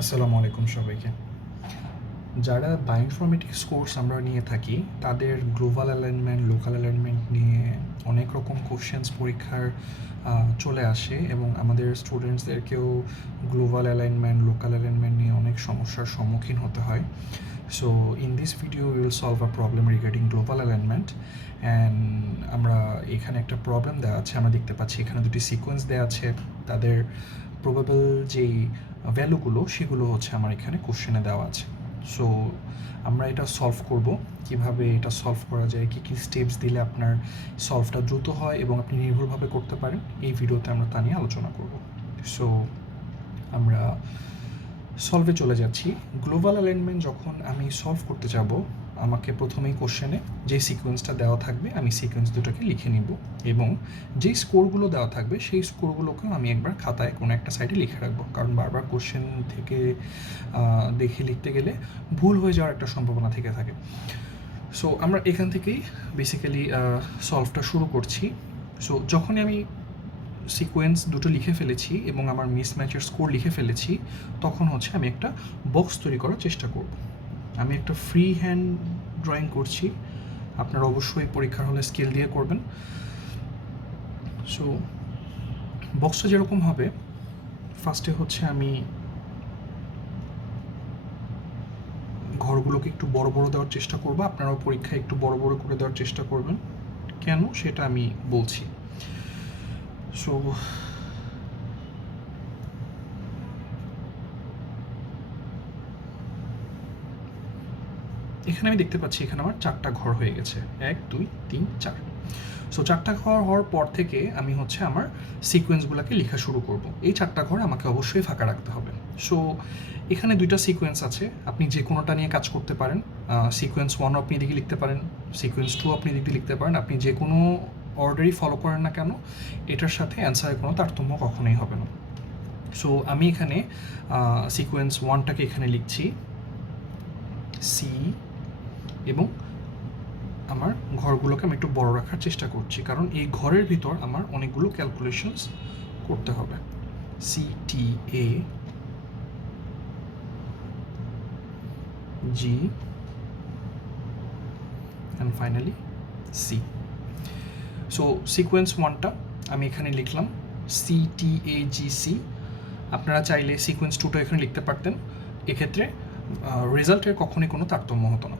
আসসালামু আলাইকুম সবাইকে। যারা বায়োইনফরমেটিক্স কোর্স আমরা নিয়ে থাকি তাদের গ্লোবাল অ্যালাইনমেন্ট, লোকাল অ্যালাইনমেন্ট নিয়ে অনেক রকম কোশ্চেন্স পরীক্ষার চলে আসে এবং আমাদের স্টুডেন্টসদেরকেও গ্লোবাল অ্যালাইনমেন্ট, লোকাল অ্যালাইনমেন্ট নিয়ে অনেক সমস্যার সম্মুখীন হতে হয়। So in this video we will solve a problem regarding global alignment and আমরা এখানে একটা প্রবলেম দেওয়া আছে, আমরা দেখতে পাচ্ছি এখানে দুটি সিকোয়েন্স দেওয়া আছে, তাদের প্রবাবল যেই ভ্যালুগুলো সেগুলো হচ্ছে আমার এখানে কোশ্চেনে দেওয়া আছে। সো আমরা এটা সলভ করব, কিভাবে এটা সলভ করা যায়, কী কী স্টেপস দিলে আপনার সলভটা দ্রুত হয় এবং আপনি নির্ভুলভাবে করতে পারেন, এই ভিডিওতে আমরা তা নিয়ে আলোচনা করব। সো আমরা সলভে চলে যাচ্ছি। গ্লোবাল অ্যালাইনমেন্ট যখন আমি সলভ করতে যাব, আমাকে প্রথমেই কোশ্চেনে যে সিকোয়েন্সটা দেওয়া থাকবে আমি সিকোয়েন্স দুটোকে লিখে নিব এবং যেই স্কোরগুলো দেওয়া থাকবে সেই স্কোরগুলোকেও আমি একবার খাতায় কোনো একটা সাইডে লিখে রাখবো, কারণ বারবার কোশ্চেন থেকে দেখে লিখতে গেলে ভুল হয়ে যাওয়ার একটা সম্ভাবনা থেকে থাকে। সো আমরা এখান থেকেই বেসিক্যালি সলভটা শুরু করছি। সো যখনই আমি সিকোয়েন্স দুটো লিখে ফেলেছি এবং আমার মিসম্যাচের স্কোর লিখে ফেলেছি, তখন হচ্ছে আমি একটা বক্স তৈরি করার চেষ্টা করব। আমি একটা ফ্রি হ্যান্ড ড্রয়িং করছি, আপনারা অবশ্যই পরীক্ষার হলে স্কেল দিয়ে করবেন। সো বক্সটা যেরকম হবে, ফার্স্টে হচ্ছে আমি ঘরগুলোকে একটু বড় বড় দেওয়ার চেষ্টা করব, আপনারাও পরীক্ষায় একটু বড় বড় করে দেওয়ার চেষ্টা করবেন। কেন সেটা আমি বলছি। সো এখানে আমি দেখতে পাচ্ছি এখানে আমার 4টা ঘর হয়ে গেছে, 1 2 3 4। সো 4টা ঘর হওয়ার পর থেকে আমি হচ্ছে আমার সিকোয়েন্সগুলোকে লেখা শুরু করব। এই 4টা ঘর আমাকে অবশ্যই ফাঁকা রাখতে হবে। সো এখানে 2টা সিকোয়েন্স আছে, আপনি যে কোনোটা নিয়ে কাজ করতে পারেন। সিকোয়েন্স 1 আপনি এদিকে লিখতে পারেন, সিকোয়েন্স 2 আপনি এদিকে লিখতে পারেন। আপনি যে কোনো অর্ডারই ফলো করেন না কেন, এটার সাথে অ্যান্সারের কোনো তারতম্য কখনোই হবে না। সো আমি এখানে সিকোয়েন্স 1টাকে এখানে লিখছি সি, এবং আমার ঘরগুলোকে আমি একটু বড় রাখার চেষ্টা করছি, কারণ এই ঘরের ভিতর আমার অনেকগুলো ক্যালকুলেশনস করতে হবে। C T A G and finally C. So sequence 1টা আমি এখানে লিখলাম C T A G C. আপনারা চাইলে সিকোয়েন্স 2টা এখানে লিখতে পারতেন, এক্ষেত্রে রেজাল্টের কখনোই কোনো তারতম্য হতো না।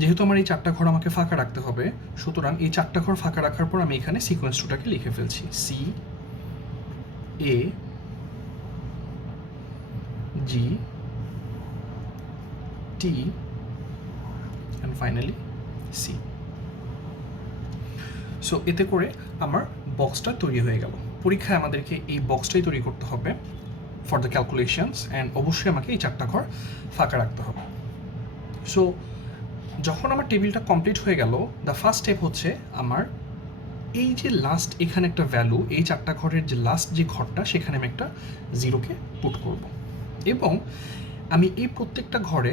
যেহেতু আমার এই 4টা ঘর আমাকে ফাঁকা রাখতে হবে, সুতরাং এই 4টা ঘর ফাঁকা রাখার পর আমি এখানে সিকোয়েন্স 2টাকে লিখে ফেলছি C A G T and finally C. So এতে করে আমার বক্সটা তৈরি হয়ে গেল। পরীক্ষায় আমাদেরকে এই বক্সটাই তৈরি করতে হবে ফর দ্য ক্যালকুলেশনস, অ্যান্ড অবশ্যই আমাকে এই 4টা ঘর ফাঁকা রাখতে হবে। সো যখন আমার টেবিলটা কমপ্লিট হয়ে গেল, দ্য ফার্স্ট স্টেপ হচ্ছে আমার এই যে লাস্ট এখানে একটা ভ্যালু, এই 4টা ঘরের যে লাস্ট যে ঘরটা, সেখানে আমি একটা জিরোকে পুট করব এবং আমি এই প্রত্যেকটা ঘরে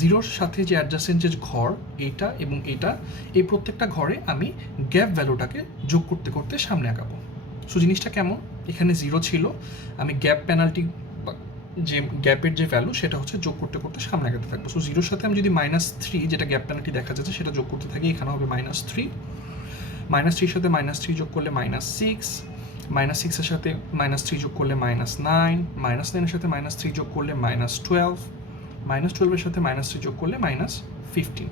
জিরোর সাথে যে অ্যাডজাসেন্ট যে ঘর এইটা এবং এইটা, এই প্রত্যেকটা ঘরে আমি গ্যাপ ভ্যালুটাকে যোগ করতে করতে সামনে আগাবো। সো জিনিসটা কেমন, এখানে জিরো ছিল, আমি গ্যাপ পেনাল্টি যে গ্যাপের যে ভ্যালু সেটা হচ্ছে যোগ করতে করতে সামনে আগাতে থাকবো। সো জিরোর সাথে আমি যদি -3 যেটা গ্যাপ পেনাল্টি দেখা যাচ্ছে সেটা যোগ করতে থাকি, এখানে হবে -3, -3 সাথে -3 যোগ করলে -6, -6 এর সাথে -3 যোগ করলে -9, -9 এর সাথে -3 যোগ করলে -12, -12 এর সাথে -3 যোগ করলে -15।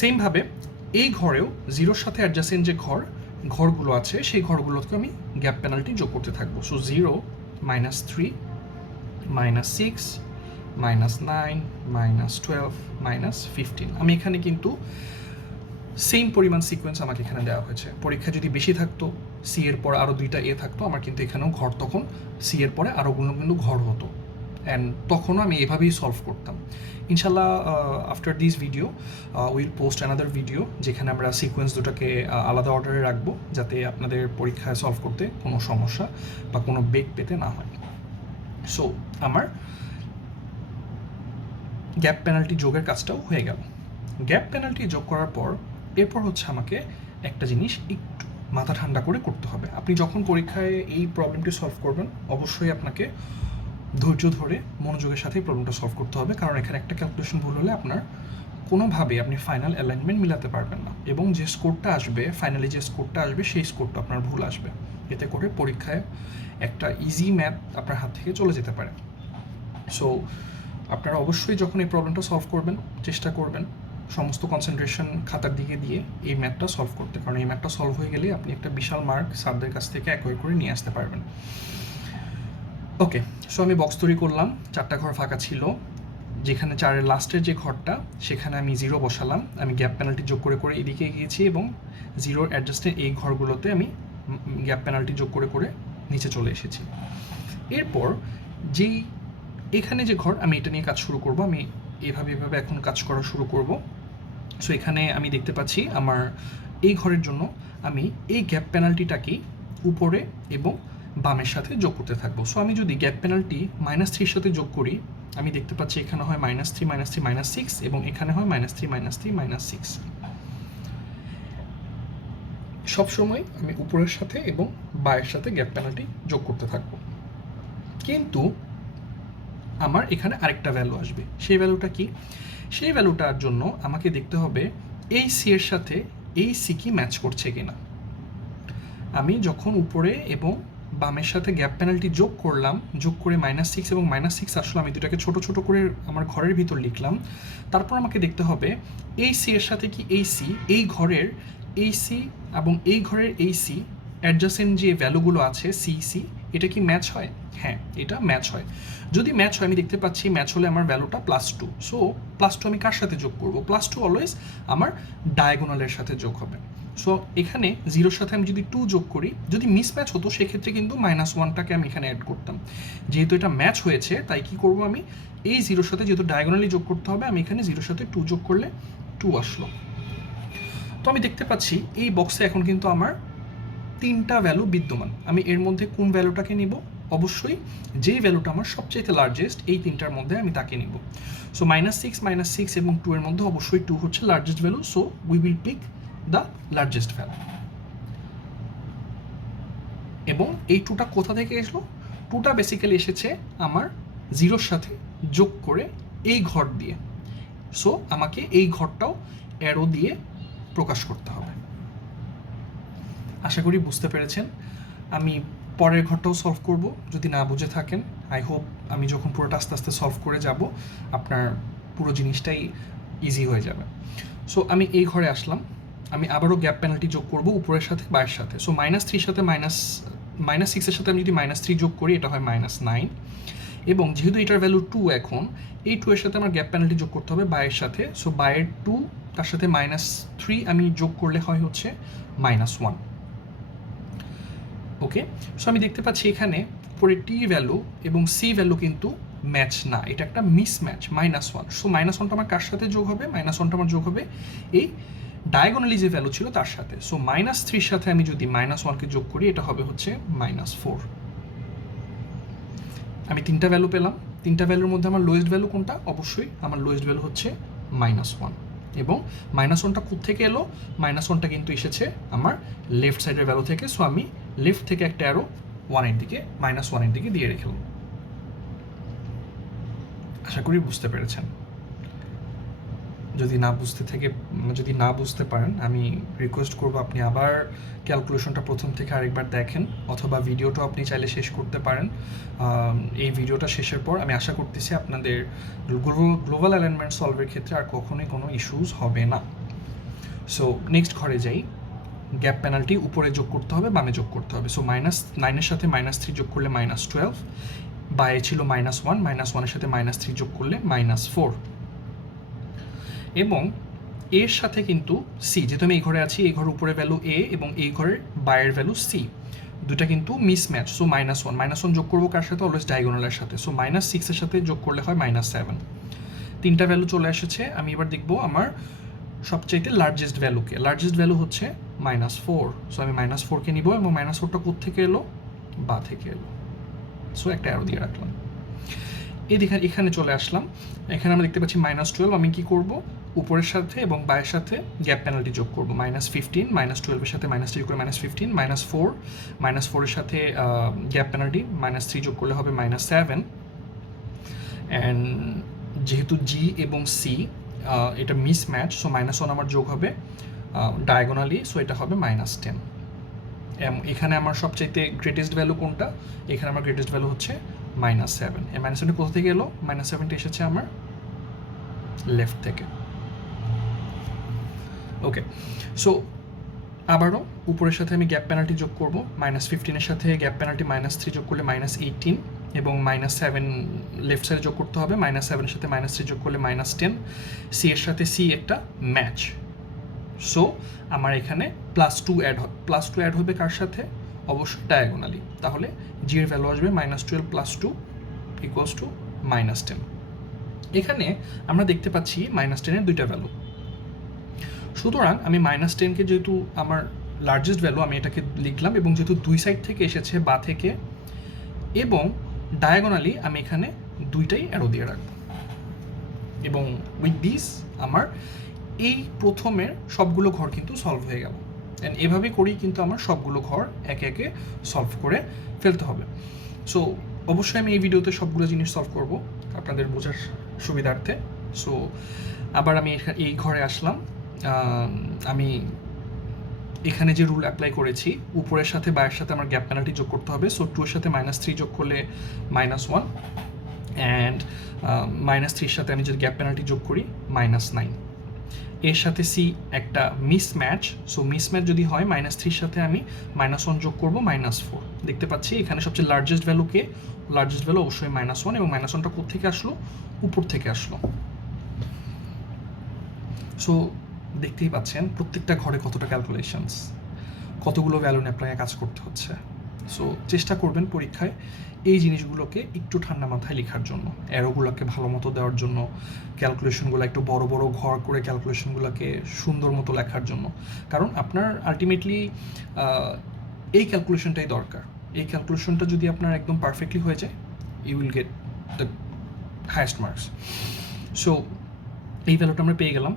সেমভাবে এই ঘরেও জিরোর সাথে অ্যাডজাসেন্ট যে ঘরগুলো আছে সেই ঘরগুলোকে আমি গ্যাপ পেনাল্টি যোগ করতে থাকবো। সো 0, -3, -6, -9, -12, -15। আমি এখানে কিন্তু সেম পরিমাণ সিকোয়েন্স আমাকে এখানে দেওয়া হয়েছে। পরীক্ষা যদি বেশি থাকতো, সি এর পর আরও 2টা এ থাকতো, আমার কিন্তু এখানেও ঘর তখন সি এর পরে আরোগুলো কিন্তু ঘর হতো, অ্যান্ড তখনও আমি এভাবেই সলভ করতাম। ইনশাল্লাহ after this video will post another video যেখানে আমরা সিকোয়েন্স দুটাকে আলাদা অর্ডারে রাখবো, যাতে আপনাদের পরীক্ষায় সলভ করতে কোনো সমস্যা বা কোনো বেগ পেতে না হয়। সো আমার গ্যাপ পেনাল্টি যোগের কাজটাও হয়ে গেল। গ্যাপ পেনাল্টি যোগ করার পর এরপর হচ্ছে আমাকে একটা জিনিস একটু মাথা ঠান্ডা করে করতে হবে। আপনি যখন পরীক্ষায় এই প্রবলেমটি সলভ করবেন অবশ্যই আপনাকে ধৈর্য ধরে মনোযোগের সাথে প্রবলেমটা সলভ করতে হবে, কারণ এখানে একটা ক্যালকুলেশন ভুল হলে আপনার কোনোভাবেই আপনি ফাইনাল অ্যালাইনমেন্ট মিলাতে পারবেন না, এবং যে স্কোরটা আসবে ফাইনালি যে স্কোরটা আসবে সেই স্কোরটা আপনার ভুল আসবে। এতে করে পরীক্ষায় একটা ইজি ম্যাথ আপনার হাত থেকে চলে যেতে পারে। সো আপনারা অবশ্যই যখন এই প্রবলেমটা সলভ করবেন চেষ্টা করবেন সমস্ত কনসেন্ট্রেশন খাতার দিকে দিয়ে এই ম্যাথটা সলভ করতে, কারণ এই ম্যাথটা সলভ হয়ে গেলে আপনি একটা বিশাল মার্ক স্যারদের কাছ থেকে অ্যাকোয়ার করে নিয়ে আসতে পারবেন। ওকে, সো আমি বক্স তৈরি করলাম, 4টা ঘর ফাঁকা ছিল, যেখানে 4-এর লাস্টের যে ঘরটা সেখানে আমি 0 বসালাম, আমি গ্যাপ পেনাল্টি যোগ করে করে এদিকে গিয়েছি এবং 0 অ্যাডজাস্টের এই ঘরগুলোতে আমি গ্যাপ পেনাল্টি যোগ করে করে নিচে চলে এসেছি। এরপর যেই এখানে যে ঘর আমি এটা নিয়ে কাজ শুরু করব, আমি এভাবে এখন কাজ করা শুরু করব। সো এখানে আমি দেখতে পাচ্ছি আমার এই ঘরের জন্য আমি এই গ্যাপ পেনাল্টিটাকেই উপরে এবং বামের সাথে যোগ করতে থাকবো। সো আমি যদি গ্যাপ পেনাল্টি -3 সাথে যোগ করি, আমি দেখতে পাচ্ছি এখানে হয় -3 -6 এবং এখানে হয় -3 -6। সবসময় আমি উপরের সাথে এবং বায়ের সাথে গ্যাপ পেনাল্টি যোগ করতে থাকবো, কিন্তু আমার এখানে আরেকটা ভ্যালু আসবে। সেই ভ্যালুটা কি? সেই ভ্যালুটার জন্য আমাকে দেখতে হবে এই সি এর সাথে এই সি কি ম্যাচ করছে কিনা। আমি যখন উপরে এবং বামের সাথে গ্যাপ পেনাল্টি যোগ করলাম, যোগ করে -6 এবং -6 আসলে আমি দুটাকে ছোট ছোট করে আমার ঘরের ভিতর লিখলাম। তারপর আমাকে দেখতে হবে এই সি এর সাথে কি এই সি, এই ঘরের এই সি এবং এই ঘরের এই সি অ্যাডজাসেন্ট যে ভ্যালুগুলো আছে সি, এটা কি ম্যাচ হয়? হ্যাঁ, এটা ম্যাচ হয়। যদি ম্যাচ হয়, আমি দেখতে পাচ্ছি ম্যাচ হলে আমার ভ্যালুটা +2। সো +2 আমি কার সাথে যোগ করব? +2 অলওয়েজ আমার ডায়াগোনালের সাথে যোগ হবে। সো এখানে 0-র সাথে আমি যদি 2 যোগ করি, যদি মিসম্যাচ হতো সেক্ষেত্রে কিন্তু -1টাকে আমি এখানে অ্যাড করতাম। যেহেতু এটা ম্যাচ হয়েছে তাই কি করব, আমি এই 0-র সাথে যেহেতু ডায়াগোনালি যোগ করতে হবে, আমি এখানে 0-র সাথে 2 যোগ করলে 2 আসলো। তো আমি দেখতে পাচ্ছি এই বক্সে এখন কিন্তু আমার 3টা ভ্যালু বিদ্যমান। আমি এর মধ্যে কোন ভ্যালুটাকে নিব? অবশ্যই যেই ভ্যালুটা আমার সবচেয়ে লার্জেস্ট এই 3টার মধ্যে আমি তাকে নিব। সো -6 এবং 2 এর মধ্যে অবশ্যই 2 হচ্ছে largest value, so we will pick the largest value. এবং এই 2টা কোথা থেকে এসলো? 2টা বেসিক্যালি এসেছে আমার 0-র সাথে যোগ করে এই ঘর দিয়ে। সো আমাকে এই ঘরটাও অ্যারো দিয়ে প্রকাশ করতে হবে। আশা করি বুঝতে পেরেছেন। আমি পরের ঘরটাও সলভ করব, যদি না বুঝে থাকেন। আই হোপ আমি যখন পুরোটা আস্তে আস্তে সলভ করে যাব আপনার পুরো জিনিসটাই ইজি হয়ে যাবে। সো আমি এই ঘরে আসলাম, আমি আবারও গ্যাপ পেনাল্টি যোগ করব উপরের সাথে বায়ের সাথে। সো -3 সাথে -6 এর সাথে আমি যদি -3 যোগ করি, এটা হয় -9। এবং যেহেতু এটার ভ্যালু 2, এখন এই 2 এর সাথে আমার গ্যাপ পেনাল্টি যোগ করতে হবে বায়ের সাথে। সো বায়ের 2 তার সাথে -3 আমি যোগ করলে হয় হচ্ছে -1। ওকে, সো আমি দেখতে পাচ্ছি এখানে উপরে টি ভ্যালু এবং সি ভ্যালু কিন্তু ম্যাচ না, এটা একটা মিসম্যাচ, -1। সো -1টা আমার কার সাথে যোগ হবে? -1টা আমার যোগ হবে এই ডায়াগোনালি যে ভ্যালু ছিল তার সাথে। সো -3 সাথে আমি যদি -1কে যোগ করি, এটা হবে হচ্ছে -4। আমি 3টা ভ্যালু পেলাম। 3টা ভ্যালুর মধ্যে আমার লোয়েস্ট ভ্যালু কোনটা? অবশ্যই আমার লোয়েস্ট ভ্যালু হচ্ছে -1। এবং -1টা কোথা থেকে এলো? -1টা কিন্তু এসেছে আমার লেফট সাইডের ভ্যালু থেকে। সো আমি লেফট থেকে একটা অ্যারো 1-এর দিকে -1-এর দিকে দিয়ে রেখেলাম। আশা করি বুঝতে পেরেছেন। যদি না বুঝতে পারেন, আমি রিকোয়েস্ট করব আপনি আবার ক্যালকুলেশনটা প্রথম থেকে আরেকবার দেখেন, অথবা ভিডিওটা আপনি চাইলে শেষ করতে পারেন। এই ভিডিওটা শেষের পর আমি আশা করতেছি আপনাদের গ্লোবাল অ্যালাইনমেন্ট সলভের ক্ষেত্রে আর কখনোই কোনো ইস্যুস হবে না। সো নেক্সট ঘরে যাই। গ্যাপ পেনাল্টি উপরে যোগ করতে হবে, বামে যোগ করতে হবে। সো -9 এর সাথে -3 যোগ করলে -12, বায়ে ছিল -1, -1-এর সাথে -3 যোগ করলে -4। এবং এর সাথে কিন্তু সি, যেহেতু আমি এই ঘরে আছি, এই ঘরের উপরে ভ্যালু এ এবং এই ঘরের বায়ের ভ্যালু সি, দুটা কিন্তু মিসম্যাচ। সো -1 যোগ করবো কার সাথে? অলওয়েজ ডায়াগোনালের সাথে। সো -6 এর সাথে যোগ করলে হয় -7। 3টা ভ্যালু চলে এসেছে। আমি এবার দেখবো আমার সবচাইতে লার্জেস্ট ভ্যালুকে। লার্জেস্ট ভ্যালু হচ্ছে -4। সো আমি -4কে নিব এবং -4টা কোথা থেকে এলো? বা থেকে এলো। সো একটা অ্যারো দিয়ে রাখলাম। এখানে চলে আসলাম। এখানে আমরা দেখতে পাচ্ছি -12। আমি কি করব? উপরের সাথে এবং বায়ের সাথে গ্যাপ পেনাল্টি যোগ করবো। -15, -12-এর সাথে -3 যোগ করে -15, -4, -4-এর সাথে গ্যাপ পেনাল্টি -3 যোগ করলে হবে -7, অ্যান্ড যেহেতু জি এবং সি এটা মিসম্যাচ, সো -1 আমার যোগ হবে ডায়াগোনালি, সো এটা হবে -10। এখানে আমার সবচাইতে গ্রেটেস্ট ভ্যালু কোনটা? এখানে আমার গ্রেটেস্ট ভ্যালু হচ্ছে -7। এই -7 কোথা থেকে এলো? -7টা এসেছে আমার লেফট থেকে। ওকে, সো আবারও উপরের সাথে আমি গ্যাপ পেনাল্টি যোগ করব। -15-এর সাথে গ্যাপ পেনাল্টি -3 যোগ করলে -18, এবং -7 লেফট সাইডে যোগ করতে হবে। -7-এর সাথে -3 যোগ করলে -10। সি এর সাথে সি একটা ম্যাচ, সো আমার এখানে +2 অ্যাড হবে কার সাথে? অবশ্যই ডায়াগোনালি। তাহলে জি এর ভ্যালু আসবে -12 + 2 = -10। এখানে আমরা দেখতে পাচ্ছি -10-এর দুইটা ভ্যালু। সুতরাং আমি -10কে যেহেতু আমার লার্জেস্ট ভ্যালু, আমি এটাকে লিখলাম, এবং যেহেতু দুই সাইড থেকে এসেছে, বা থেকে এবং ডায়াগোনালি, আমি এখানে দুইটাই অ্যারো দিয়ে রাখবো। এবং উইথ দিস আমার এই প্রথমের সবগুলো ঘর কিন্তু সলভ হয়ে গেল। অ্যান্ড এভাবে করেই কিন্তু আমার সবগুলো ঘর একে একে সলভ করে ফেলতে হবে। সো অবশ্যই আমি এই ভিডিওতে সবগুলো জিনিস সলভ করব আপনাদের বোঝার সুবিধার্থে। সো আবার আমি এই ঘরে আসলাম। আমি এখানে যে রুল অ্যাপ্লাই করেছি, উপরের সাথে বায়ের সাথে আমার গ্যাপ পেনাল্টি যোগ করতে হবে। সো 2 এর সাথে -3 যোগ করলে -1, অ্যান্ড -3-এর সাথে আমি যদি গ্যাপ পেনাল্টি যোগ করি -9। এর সাথে সি একটা মিসম্যাচ, সো মিসম্যাচ যদি হয় -3-এর সাথে আমি -1 যোগ করবো, -4। দেখতে পাচ্ছি এখানে সবচেয়ে লার্জেস্ট ভ্যালুকে, লার্জেস্ট ভ্যালু অবশ্যই -1, এবং -1টা কোত্থেকে আসলো? উপর থেকে আসলো। সো দেখতেই পাচ্ছেন প্রত্যেকটা ঘরে কতটা ক্যালকুলেশনস, কতগুলো ভ্যালু নিয়ে আপনাকে কাজ করতে হচ্ছে। সো চেষ্টা করবেন পরীক্ষায় এই জিনিসগুলোকে একটু ঠান্ডা মাথায় লেখার জন্য, অ্যারোগুলোকে ভালো মতো দেওয়ার জন্য, ক্যালকুলেশনগুলো একটু বড় বড় ঘর করে ক্যালকুলেশনগুলোকে সুন্দর মতো লেখার জন্য। কারণ আপনার আলটিমেটলি এই ক্যালকুলেশনটাই দরকার। এই ক্যালকুলেশনটা যদি আপনার একদম পারফেক্টলি হয়ে যায়, you will get the highest marks. So এই ভ্যালুটা আমরা পেয়ে গেলাম।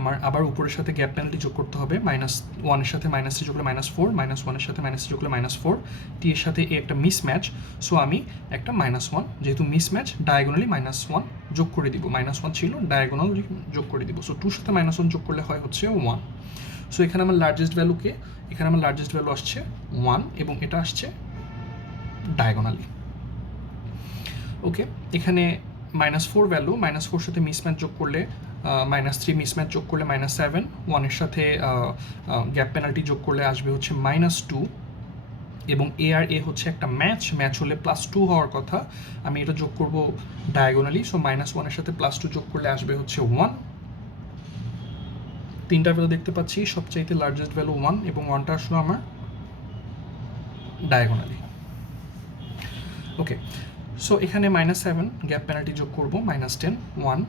আমার আবার উপরের সাথে গ্যাপ পেনাল্টি যোগ করতে হবে। -1-এর সাথে -3 যোগ করলে -4, -1-এর সাথে -3 যোগ করলে -4, টি এর সাথে এ একটা মিসম্যাচ, সো আমি একটা -1, যেহেতু মিসম্যাচ, ডায়াগোনালি -1 যোগ করে দিব। -1 ছিল, ডায়াগোনাল যোগ করে দিব। সো 2-র সাথে -1 যোগ করলে হয় হচ্ছে 1। সো এখানে আমার লার্জেস্ট ভ্যালুকে, এখানে আমার লার্জেস্ট ভ্যালু আসছে 1, এবং এটা আসছে ডায়াগোনালি। ওকে, এখানে -4 ভ্যালু, -4-এর সাথে মিসম্যাচ যোগ করলে -3, মিসম্যাচ যোগ করলে -7, 1-এর সাথে গ্যাপ পেনাল্টি যোগ করলে আসবে হচ্ছে -2, এবং এ আর এ হচ্ছে একটা ম্যাচ হলে +2 হওয়ার কথা। আমি এটা যোগ করব ডায়াগোনালি, সো -1-এর সাথে +2 যোগ করলে আসবে হচ্ছে 1। তিনটা ভ্যালু দেখতে পাচ্ছি, সবচাইতে লার্জেস্ট ভ্যালু 1, এবং 1টা আসলো আমার ডায়াগোনালি। ওকে, সো এখানে -7 গ্যাপ পেনাল্টি যোগ করব, -10, 1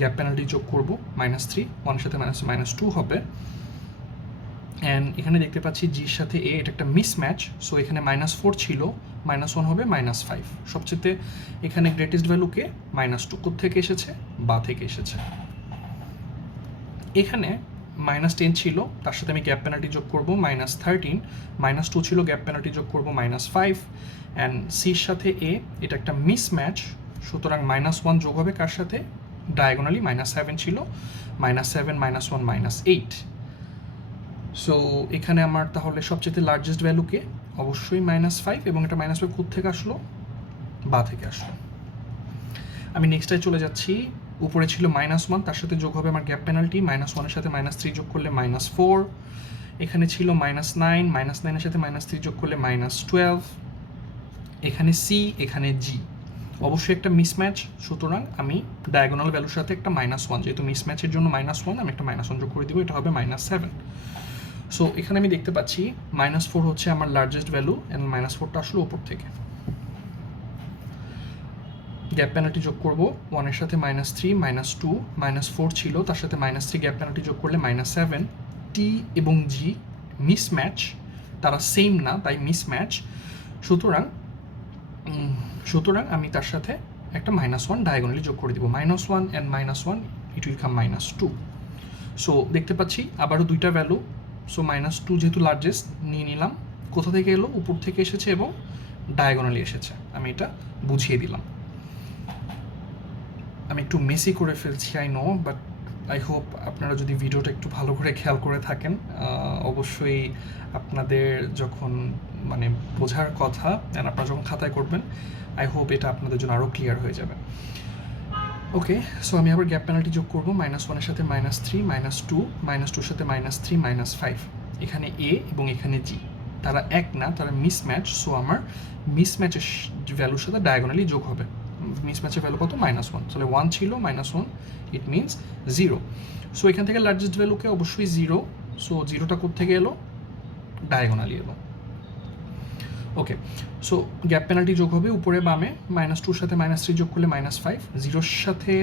গ্যাপ পেনাল্টি যোগ করব, -3, 1-এর সাথে -2 হবে। অ্যান্ড এখানে দেখতে পাচ্ছি জির সাথে এ, এটা একটা মিসম্যাচ, সো এখানে -4 ছিল, -1 হবে -5। সবচেয়ে এখানে গ্রেটেস্ট ভ্যালুকে -2 কোত্থেকে এসেছে? বা থেকে এসেছে। এখানে -10 ছিল, তার সাথে আমি গ্যাপ পেনাল্টি যোগ করব -13, -2 ছিল, গ্যাপ পেনাল্টি যোগ করব -5, অ্যান্ড সির সাথে এ, এটা একটা মিসম্যাচ, সুতরাং -1 যোগ হবে কার সাথে? ডায়াগোনালি। -7 ছিল, -7, -1, -8। সো এখানে আমার তাহলে সবচেয়ে লার্জেস্ট ভ্যালুকে অবশ্যই -5, এবং এটা -5 কোত্থেকে আসলো? বা থেকে আসলো। আমি নেক্সটটায় চলে যাচ্ছি। উপরে ছিল -1, তার সাথে যোগ হবে আমার গ্যাপ পেনাল্টি, -1-এর সাথে -3 যোগ করলে -4। এখানে ছিল -9, -9-এর সাথে -3 যোগ করলে -12। এখানে সি, এখানে জি, অবশ্যই একটা মিসম্যাচ, সুতরাং আমি ডায়াগোনাল ভ্যালুর সাথে একটা -1, যেহেতু মিসম্যাচের জন্য -1, আমি একটা -1 যোগ করে দিব, এটা হবে -7। সো এখানে আমি দেখতে পাচ্ছি -4 হচ্ছে আমার লার্জেস্ট ভ্যালু, অ্যান্ড -4টা আসলো উপর থেকে। গ্যাপ পেনাল্টি যোগ করব, 1-এর সাথে -3, -2, -4 ছিল, তার সাথে -3 গ্যাপ পেনাল্টি যোগ করলে -7। টি এবং জি মিসম্যাচ, তারা সেম না, তাই মিসম্যাচ, সুতরাং আমি তার সাথে একটা -1 ডায়াগোনালি যোগ করে দিব। -1 and -1 it will come -2। So দেখতে পাচ্ছি আবারও দুইটা ভ্যালু। সো -2 যেহেতু লার্জেস্ট নিয়ে নিলাম। কোথা থেকে এলো? উপর থেকে এসেছে এবং ডায়াগোনালি এসেছে। আমি এটা বুঝিয়ে দিলাম। আমি একটু মেসি করে ফেলছি, I know, but I hope আপনারা যদি ভিডিওটা একটু ভালো করে খেয়াল করে থাকেন, অবশ্যই আপনাদের যখন মানে বোঝার কথা অ্যান্ড আপনারা যখন খাতায় করবেন, আই হোপ এটা আপনাদের জন্য আরও ক্লিয়ার হয়ে যাবে। ওকে, সো আমি আবার গ্যাপ পেনাল্টি যোগ করবো। -1 এর সাথে -3, -2, -2 সাথে -3, -5। এখানে এ এবং এখানে জি, তারা এক না, তারা মিসম্যাচ। সো আমার মিসম্যাচের ভ্যালুর সাথে ডায়াগোনালি যোগ হবে। মিসম্যাচের ভ্যালু কত? -1। তাহলে 1 ছিল, -1, ইট মিনস 0। সো এখান থেকে লার্জেস্ট ভ্যালুকে অবশ্যই 0। সো 0টা কোত্থেকে এলো? ডায়াগোনালি এলো। ওকে, সো গ্যাপ পেনাল্টি যোগ হবে উপরে বামে। -2 সাথে -3 যোগ করলে -5, 0-র সাথে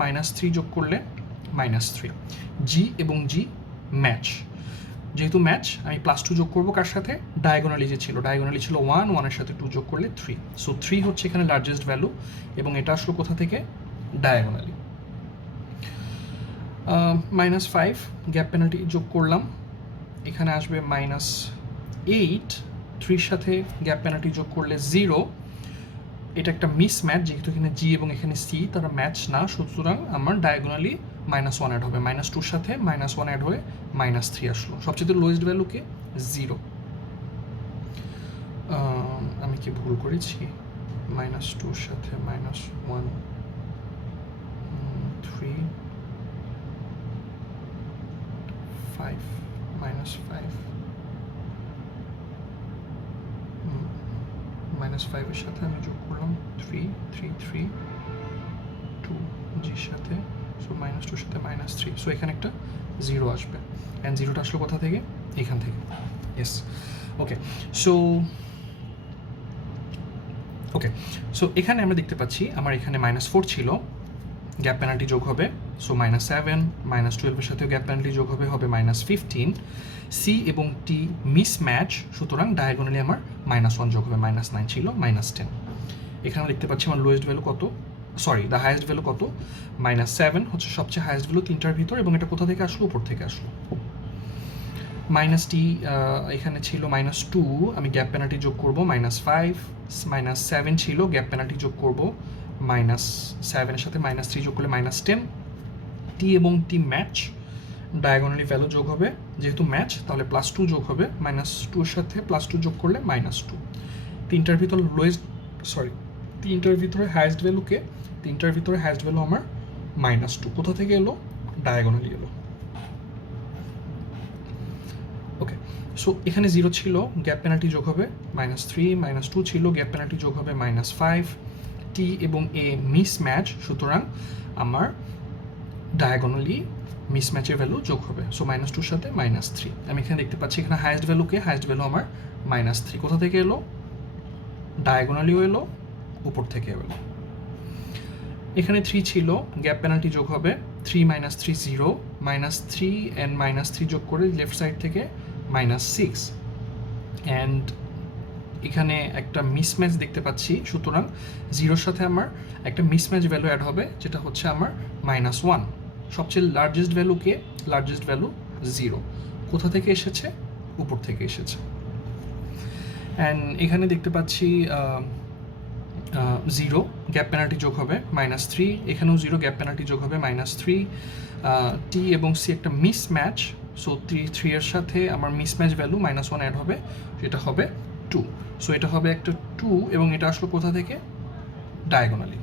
-3 যোগ করলে -3। জি এবং জি ম্যাচ। যেহেতু ম্যাচ, আমি +2 যোগ করবো কার সাথে? ডায়াগোনালি যে ছিল, ডায়াগোনালি ছিল 1, 1-এর সাথে 2 যোগ করলে 3। সো 3 হচ্ছে এখানে লার্জেস্ট ভ্যালু এবং এটা আসলো কোথা থেকে? ডায়াগোনালি। -5 গ্যাপ পেনাল্টি যোগ করলাম, এখানে আসবে -8। 3-র সাথে গ্যাপ পেনাল্টি যোগ করলে 0। এটা একটা মিসম্যাচ, যেহেতু এখানে জি এবং এখানে সি তারা ম্যাচ না, সুতরাং আমার ডায়াগোনালি -1 অ্যাড হবে। -2-র সাথে -1 অ্যাড হয়ে -3 আসলো। সবচেয়ে লোয়েস্ট ভ্যালুকে 0। আমি কি ভুল করেছি? -2-র সাথে -1, 3, 5, -5, -5-এর সাথে আমি যোগ করলাম 3, 3, 3, 2 জির সাথে। সো -2-র সাথে -3। সো এখানে একটা 0 আসবে। অ্যান্ড 0টা আসলো কোথা থেকে? এখান থেকে। ইয়েস, ওকে। সো এখানে আমরা দেখতে পাচ্ছি আমার এখানে -4 ছিল, গ্যাপ পেনাল্টি যোগ হবে। সো -7, -12-এর সাথেও গ্যাপ পেনাল্টি যোগ হবে, হবে -15। সি এবং টি মিসম্যাচ, সুতরাং ডায়াগোনালি আমার -1 যোগ হবে। -9 ছিল, -10। এখানে দেখতে পাচ্ছি আমার লোয়েস্ট ভ্যালু কত? সরি, দ্য হাইয়েস্ট ভ্যালু কত? -7 হচ্ছে সবচেয়ে হাইয়েস্ট ভ্যালু তিনটার ভিতর, এবং এটা কোথা থেকে আসলো? উপর থেকে আসলো। -t এখানে ছিল -2, আমি গ্যাপ পেনাল্টি যোগ করবো -5। -7 ছিল, গ্যাপ পেনাল্টি যোগ করবো -7-এর সাথে -3 যোগ করলে -10। টি এবং টি ম্যাচ, ডায়াগোনালি ভ্যালু যোগ হবে, যেহেতু ম্যাচ তাহলে +2 যোগ হবে। -2-এর সাথে +2 যোগ করলে -2। তিনটার ভিতরে তিনটার ভিতরে হাইয়েস্ট ভ্যালুকে, তিনটার ভিতরে হাইয়েস্ট ভ্যালু আমার -2। কোথা থেকে এলো? ডায়াগোনালি এলো। ওকে, সো এখানে 0 ছিল, গ্যাপ পেনাল্টি যোগ হবে -3, -2 ছিল, গ্যাপ পেনাল্টি যোগ হবে -5। টি এবং এ মিসম্যাচ, সুতরাং আমার ডায়াগোনালি মিসম্যাচের ভ্যালু যোগ হবে। সো -2-র সাথে -3। আমি এখানে দেখতে পাচ্ছি এখানে হাইয়েস্ট ভ্যালুকে, হাইয়েস্ট ভ্যালু আমার -3। কোথা থেকে এলো? ডায়াগোনালিও এলো, উপর থেকে এলো। এখানে 3 ছিল, গ্যাপ পেনাল্টি যোগ হবে 3 - 3 0, -3 অ্যান্ড -3 যোগ করে লেফট সাইড থেকে -6। অ্যান্ড এখানে একটা মিসম্যাচ দেখতে পাচ্ছি, সুতরাং 0-র সাথে আমার একটা মিসম্যাচ ভ্যালু অ্যাড হবে, যেটা হচ্ছে আমার -1। সবচেয়ে লার্জেস্ট ভ্যালুকে, লার্জেস্ট ভ্যালু 0। কোথা থেকে এসেছে? উপর থেকে এসেছে। অ্যান্ড এখানে দেখতে পাচ্ছি 0, গ্যাপ পেনাল্টি যোগ হবে -3। এখানেও 0, গ্যাপ পেনাল্টি যোগ হবে -3। টি এবং সি একটা মিসম্যাচ, সো 3 এর সাথে আমার মিসম্যাচ ভ্যালু -1 অ্যাড হবে, যেটা হবে 2। সো এটা হবে একটা 2, এবং এটা আসলো কোথা থেকে? ডায়াগোনালি।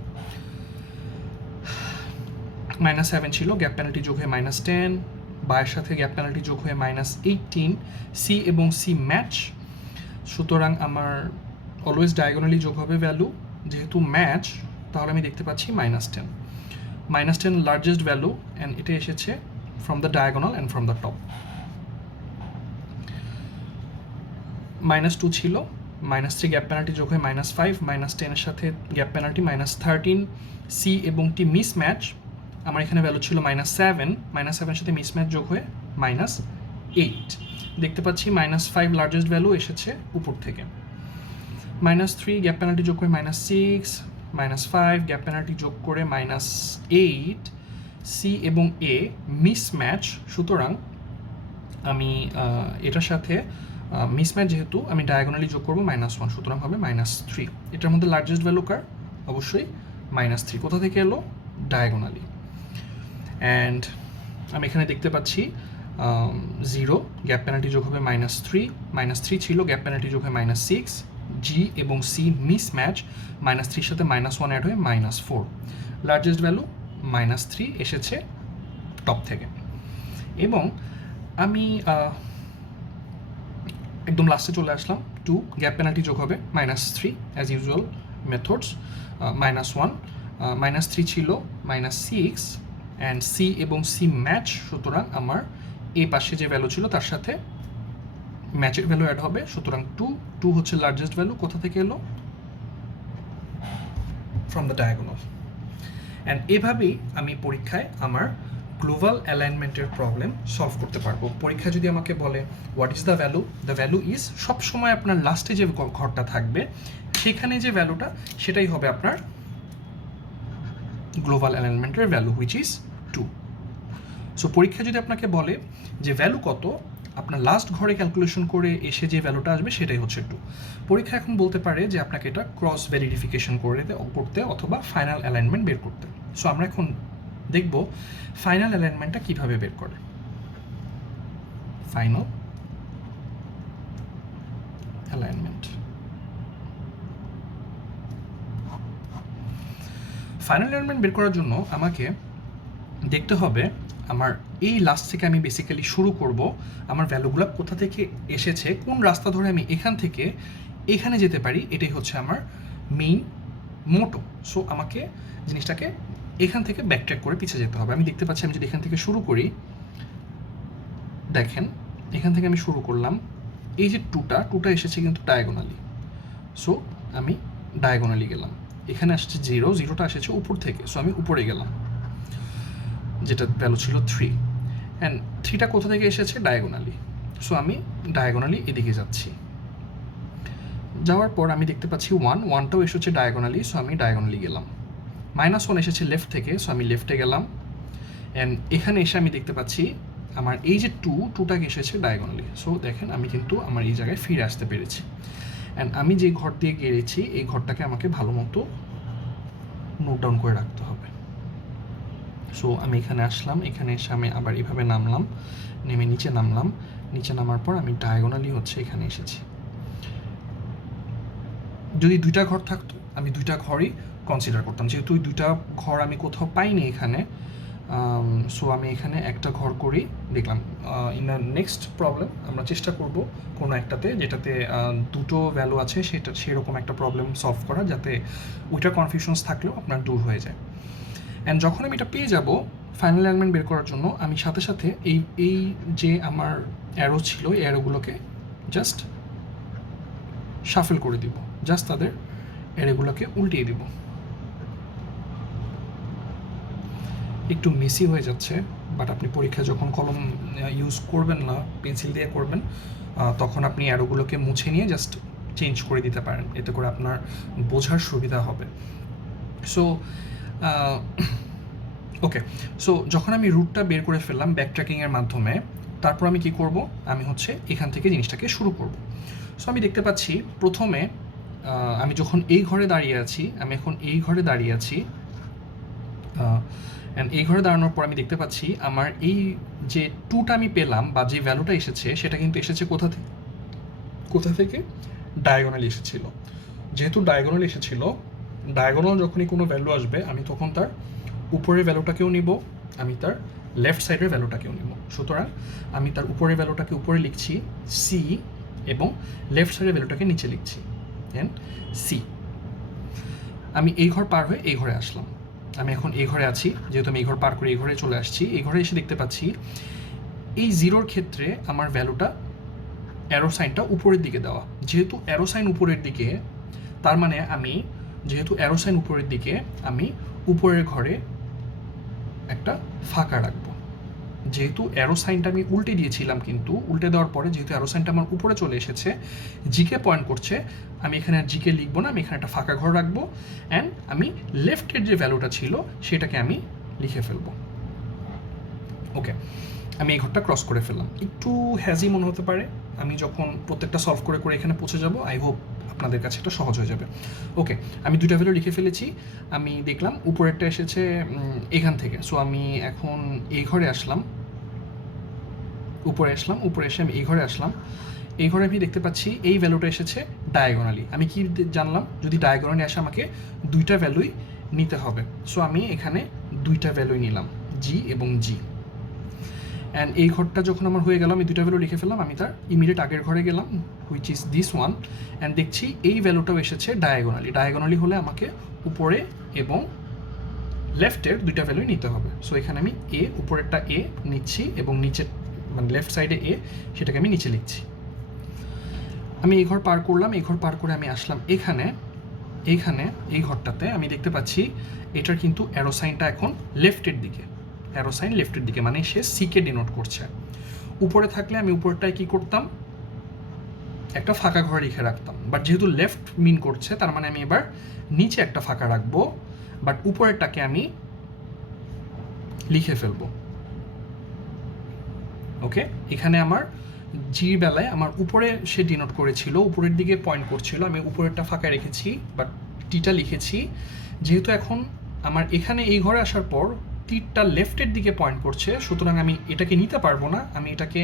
-7 ছিল, গ্যাপ পেনাল্টি যোগ হয়ে -10। বায়ের সাথে গ্যাপ পেনাল্টি যোগ হয়ে -18। সি এবং সি ম্যাচ, সুতরাং আমার অলওয়েজ ডায়াগোনালি যোগ হবে ভ্যালু, যেহেতু ম্যাচ তাহলে আমি দেখতে পাচ্ছি -10। -10 লার্জেস্ট ভ্যালু, অ্যান্ড এটা এসেছে from the diagonal and from the top. -2 ছিল, -3 গ্যাপ পেনাল্টি যোগ হয়ে -5, -10-এর সাথে গ্যাপ পেনাল্টি -13। সি এবং টি মিসম্যাচ, আমার এখানে ভ্যালু ছিল -7, -7-এর সাথে মিসম্যাচ যোগ হয়ে -8। দেখতে পাচ্ছি -5 লার্জেস্ট ভ্যালু এসেছে উপর থেকে। -3 গ্যাপ পেনাল্টি যোগ করে -6, -5 গ্যাপ পেনাল্টি যোগ করে -8। সি এবং এ মিসম্যাচ, সুতরাং আমি এটার সাথে মিসম্যাচ যেহেতু আমি ডায়াগোনালি যোগ করবো -1, সুতরাং হবে -3। এটার মধ্যে লার্জেস্ট ভ্যালু কার? অবশ্যই -3। কোথা থেকে এলো? ডায়াগোনালি। অ্যান্ড আমি এখানে দেখতে পাচ্ছি 0, গ্যাপ পেনাল্টি যোগ হবে -3 ছিল, গ্যাপ পেনাল্টি যোগ হয় -6, জি এবং সি মিসম্যাচ, -3 সাথে -1 অ্যাড হয়ে -4। লার্জেস্ট ভ্যালু -3 এসেছে টপ থেকে। এবং আমি একদম লাস্টে চলে আসলাম, 2, গ্যাপ পেনাল্টি যোগ হবে -3 অ্যাজ ইউজুয়াল মেথডস, -1, -3 ছিল, -6, অ্যান্ড সি এবং সি ম্যাচ, সুতরাং আমার এই পাশে যে ভ্যালু ছিল তার সাথে ম্যাচের ভ্যালু অ্যাড হবে, সুতরাং 2 হচ্ছে লার্জেস্ট ভ্যালু। কোথা থেকে এলো? From the diagonal. অ্যান্ড এভাবেই আমি পরীক্ষায় আমার গ্লোবাল অ্যালাইনমেন্টের প্রবলেম সলভ করতে পারবো। পরীক্ষা যদি আমাকে বলে what is the value is সবসময় আপনার লাস্টে যে ঘরটা থাকবে সেখানে যে ভ্যালুটা সেটাই হবে আপনার গ্লোবাল অ্যালাইনমেন্টের ভ্যালু, হুইচ ইজ 2। সো পরীক্ষা যদি আপনাকে বলে যে ভ্যালু কত, আপনার লাস্ট ঘরে ক্যালকুলেশন করে এসে যে ভ্যালুটা আসবে সেটাই হচ্ছে 2। পরীক্ষা এখন বলতে পারে যে আপনাকে এটা ক্রস ভেরিফিকেশন করতে অথবা ফাইনাল অ্যালাইনমেন্ট বের করতে। সো আমরা এখন দেখব ফাইনাল অ্যালাইনমেন্টটা কীভাবে বের করে। ফাইনাল অ্যালাইনমেন্ট, ফাইনাল অ্যালাইনমেন্ট বের করার জন্য আমাকে দেখতে হবে আমার এই লাস্ট থেকে আমি বেসিক্যালি শুরু করব, আমার ভ্যালুগুলো কোথা থেকে এসেছে, কোন রাস্তা ধরে আমি এখান থেকে এখানে যেতে পারি, এটাই হচ্ছে আমার মেইন মোটো। সো আমাকে জিনিসটাকে এখান থেকে ব্যাকট্র্যাক করে পিছিয়ে যেতে হবে। আমি দেখতে পাচ্ছি আমি যদি এখান থেকে শুরু করি, দেখেন এখান থেকে আমি শুরু করলাম, এই যে টুটা এসেছে কিন্তু ডায়াগোনালি, সো আমি ডায়াগোনালি গেলাম। এখানে আসছে 0টা এসেছে উপর থেকে, সো আমি উপরে গেলাম, যেটা ভ্যালু ছিল 3, অ্যান্ড 3টা কোথা থেকে এসেছে? ডায়াগোনালি, সো আমি ডায়াগোনালি এদিকে যাচ্ছি। যাওয়ার পর আমি দেখতে পাচ্ছি 1টাও এসেছে ডায়াগোনালি, সো আমি ডায়াগোনালি গেলাম। -1 এসেছে লেফট থেকে, সো আমি লেফটে গেলাম। অ্যান্ড এখানে এসে আমি দেখতে পাচ্ছি আমার এই যে টুটাকে এসেছে ডায়াগোনালি, সো দেখেন আমি কিন্তু আমার এই জায়গায় ফিরে আসতে পেরেছি। অ্যান্ড আমি যে ঘর দিয়ে গিয়েছি এই ঘরটাকে আমাকে ভালো মতো নোট ডাউন করে রাখতে হবে। সো আমি এখানে আসলাম, এখানে এসে আমি আবার এভাবে নামলাম, নেমে নিচে নামলাম, নিচে নামার পর আমি ডায়াগোনালি হচ্ছে এখানে এসেছি। যদি 2টা ঘর থাকতো আমি 2টা ঘরই কনসিডার করতাম, যেহেতু ওই 2টা ঘর আমি কোথাও পাইনি এখানে, সো আমি এখানে একটা ঘর করেই দেখলাম। ইন দ্য নেক্সট প্রবলেম আমরা চেষ্টা করব কোনো একটাতে যেটাতে 2টো ভ্যালু আছে সেরকম একটা প্রবলেম সলভ করা, যাতে ওইটার কনফিউশনস থাকলেও আপনার দূর হয়ে যায়। অ্যান্ড যখন আমি এটা পেয়ে যাব ফাইনাল অ্যালাইনমেন্ট বের করার জন্য, আমি সাথে সাথে এই যে আমার অ্যারো ছিল এই অ্যারোগুলোকে জাস্ট শাফেল করে দিব, জাস্ট তাদের অ্যারোগুলোকে উল্টিয়ে দিব। একটু মেসি হয়ে যাচ্ছে, বাট আপনি পরীক্ষায় যখন কলম ইউজ করবেন না, পেন্সিল দিয়ে করবেন, তখন আপনি অ্যারোগুলোকে মুছে নিয়ে জাস্ট চেঞ্জ করে দিতে পারেন, এতে করে আপনার বোঝার সুবিধা হবে। সো ওকে, সো যখন আমি রুটটা বের করে ফেললাম ব্যাকট্র্যাকিংয়ের মাধ্যমে, তারপর আমি কি করব, আমি হচ্ছে এখান থেকে জিনিসটাকে শুরু করব। সো আমি দেখতে পাচ্ছি প্রথমে আমি যখন এই ঘরে দাঁড়িয়ে আছি, আমি এখন এই ঘরে দাঁড়িয়ে আছি, অ্যান্ড এই ঘরে দাঁড়ানোর পর আমি দেখতে পাচ্ছি আমার এই যে 2টা আমি পেলাম বা যে ভ্যালুটা এসেছে সেটা কিন্তু এসেছে কোথা থেকে? ডায়াগোনালি এসেছিল। যেহেতু ডায়াগোনালি এসেছিল, ডায়াগোনাল যখনই কোনো ভ্যালু আসবে আমি তখন তার উপরের ভ্যালুটাকেও নিব, আমি তার লেফট সাইডের ভ্যালুটাকেও নিব। সুতরাং আমি তার উপরের ভ্যালুটাকে উপরে লিখছি সি, এবং লেফট সাইডের ভ্যালুটাকে নিচে লিখছি এন সি। আমি এই ঘর পার হয়ে এই ঘরে আসলাম, আমি এখন এই ঘরে আছি, যেহেতু আমি এই ঘর পার করে এই ঘরে চলে আসছি, এই ঘরে এসে দেখতে পাচ্ছি এই 0'র ক্ষেত্রে আমার ভ্যালুটা অ্যারো সাইনটা উপরের দিকে দেওয়া। যেহেতু অ্যারো সাইন উপরের দিকে, তার মানে আমি যেহেতু অ্যারো সাইন উপরের দিকে, আমি উপরের ঘরে একটা ফাঁকা রাখবো। যেহেতু অ্যারো সাইনটা আমি উল্টে দিয়েছিলাম, কিন্তু উল্টে দেওয়ার পরে যেহেতু অ্যারো সাইনটা আমার উপরে চলে এসেছে, জিকে পয়েন্ট করছে, আমি এখানে আর জিকে লিখবো না, আমি এখানে একটা ফাঁকা ঘর রাখবো, অ্যান্ড আমি লেফটের যে ভ্যালুটা ছিল সেটাকে আমি লিখে ফেলবো। ওকে, আমি এই ঘরটা ক্রস করে ফেললাম। একটু হ্যাজি মনে হতে পারে, আমি যখন প্রত্যেকটা সলভ করে করে এখানে পৌঁছে যাব। আই হোপ আপনাদের কাছে এটা সহজ হয়ে যাবে। ওকে, আমি দুইটা ভ্যালু লিখে ফেলেছি। আমি দেখলাম উপরেরটা এসেছে এখান থেকে। সো আমি এখন এই ঘরে আসলাম, উপরে এসে আমি এই ঘরে আসলাম। এই ঘরে আমি দেখতে পাচ্ছি এই ভ্যালুটা এসেছে ডায়াগোনালি। আমি কি জানলাম, যদি ডায়াগোনালি আসে আমাকে দুইটা ভ্যালুই নিতে হবে। সো আমি এখানে দুইটা ভ্যালুই নিলাম, জি এবং জি। অ্যান্ড এই ঘরটা যখন আমার হয়ে গেল, আমি দুইটা ভ্যালু লিখে ফেললাম। আমি তার ইমিডিয়েট আগের ঘরে গেলাম, which is this one, and দেখছি এই ভ্যালুটাও এসেছে ডায়াগোনালি। ডায়াগোনালি হলে আমাকে উপরে এবং লেফটের দুইটা ভ্যালুই নিতে হবে। সো এখানে আমি উপরেরটা এ নিচ্ছি এবং নিচে মানে লেফট সাইডে এ, সেটাকে আমি নিচে লিখছি। আমি এই ঘর পার করলাম, এই ঘর পার করে আমি আসলাম এইখানে এই ঘরটাতে আমি দেখতে পাচ্ছি এটার কিন্তু অ্যারো সাইনটা এখন লেফটের দিকে, অ্যারো সাইন লেফটের দিকে, মানে সে সিকে ডিনোট করছে। উপরে থাকলে আমি উপরটায় কি করতাম, একটা ফাঁকা ঘর লিখে রাখতাম। বাট যেহেতু লেফট মিন করছে, তার মানে আমি এবার নিচে একটা ফাঁকা রাখবো, বাট উপরেরটাকে আমি লিখে ফেলবো। ওকে, এখানে আমার জির বেলায় আমার উপরে সে ডিনোট করেছিল, উপরের দিকে পয়েন্ট করছিল, আমি উপরেরটা ফাঁকা রেখেছি বাট টিটা লিখেছি। যেহেতু এখন আমার এখানে এই ঘরে আসার পর তীরটা লেফটের দিকে পয়েন্ট করছে, সুতরাং আমি এটাকে নিতে পারবো না। আমি এটাকে,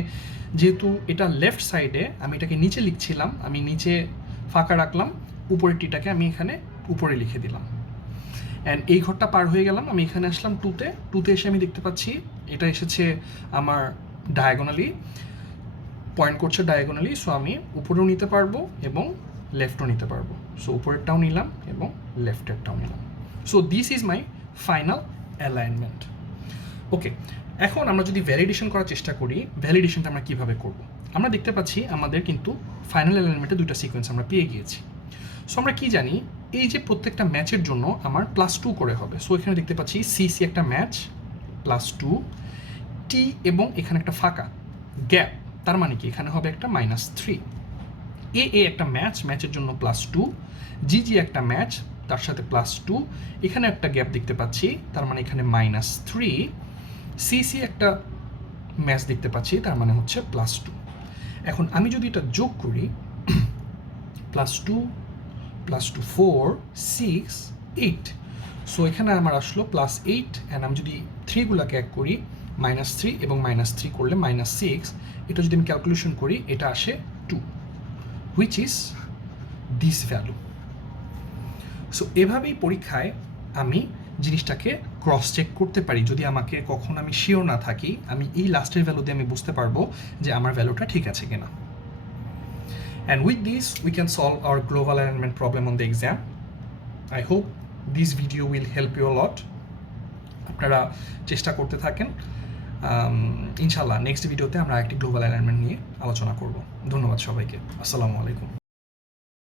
যেহেতু এটা লেফট সাইডে, আমি এটাকে নিচে লিখছিলাম, আমি নিচে ফাঁকা রাখলাম, উপরের টিটাকে আমি এখানে উপরে লিখে দিলাম। অ্যান্ড এই ঘরটা পার হয়ে গেলাম, আমি এখানে আসলাম টুতে এসে আমি দেখতে পাচ্ছি এটা এসেছে আমার ডায়াগোনালি, পয়েন্ট করছে ডায়াগোনালি। সো আমি উপরেও নিতে পারবো এবং লেফটও নিতে পারবো। সো উপরেরটাও নিলাম এবং লেফটেরটাও নিলাম। So this is my final alignment. Okay, এখন আমরা যদি ভ্যালিডেশন করার চেষ্টা করি, ভ্যালিডেশনটা আমরা কীভাবে করব? আমরা দেখতে পাচ্ছি আমাদের কিন্তু ফাইনাল অ্যালাইনমেন্টে দুইটা সিকোয়েন্স আমরা পেয়ে গিয়েছি। সো আমরা কি জানি, এই যে প্রত্যেকটা ম্যাচের জন্য আমার +2 করে হবে। সো এখানে দেখতে পাচ্ছি সিসি একটা ম্যাচ +2, টি এবং এখানে একটা ফাঁকা গ্যাপ, তার মানে কি এখানে হবে একটা -3। এ একটা ম্যাচের জন্য +2, জি একটা ম্যাচ তার সাথে +2, এখানে একটা গ্যাপ দেখতে পাচ্ছি, তার মানে এখানে -3, সিসি একটা ম্যাচ দেখতে পাচ্ছি, তার মানে হচ্ছে +2। এখন আমি যদি এটা যোগ করি, +2 +2 4 6 8, সো এখানে আমার আসলো +8, অ্যান্ড আমি যদি 3গুলোকে এক করি, -3 এবং -3 করলে -6, এটা যদি আমি ক্যালকুলেশন করি এটা আসে 2, which is this value. So এভাবেই পরীক্ষায় আমি জিনিসটাকে ক্রস চেক করতে পারি। যদি আমাকে কখন আমি শিওর না থাকি, আমি এই লাস্টের ভ্যালু দিয়ে আমি বুঝতে পারবো যে আমার ভ্যালুটা ঠিক আছে কিনা। And with this, we can solve our global alignment problem on the exam. I hope this video will help you a lot. আপনারা চেষ্টা করতে থাকেন। ইনশাল্লাহ নেক্সট ভিডিওতে আমরা একটি গ্লোবাল অ্যালাইনমেন্ট নিয়ে আলোচনা করব। ধন্যবাদ সবাইকে। আসসালামু আলাইকুম।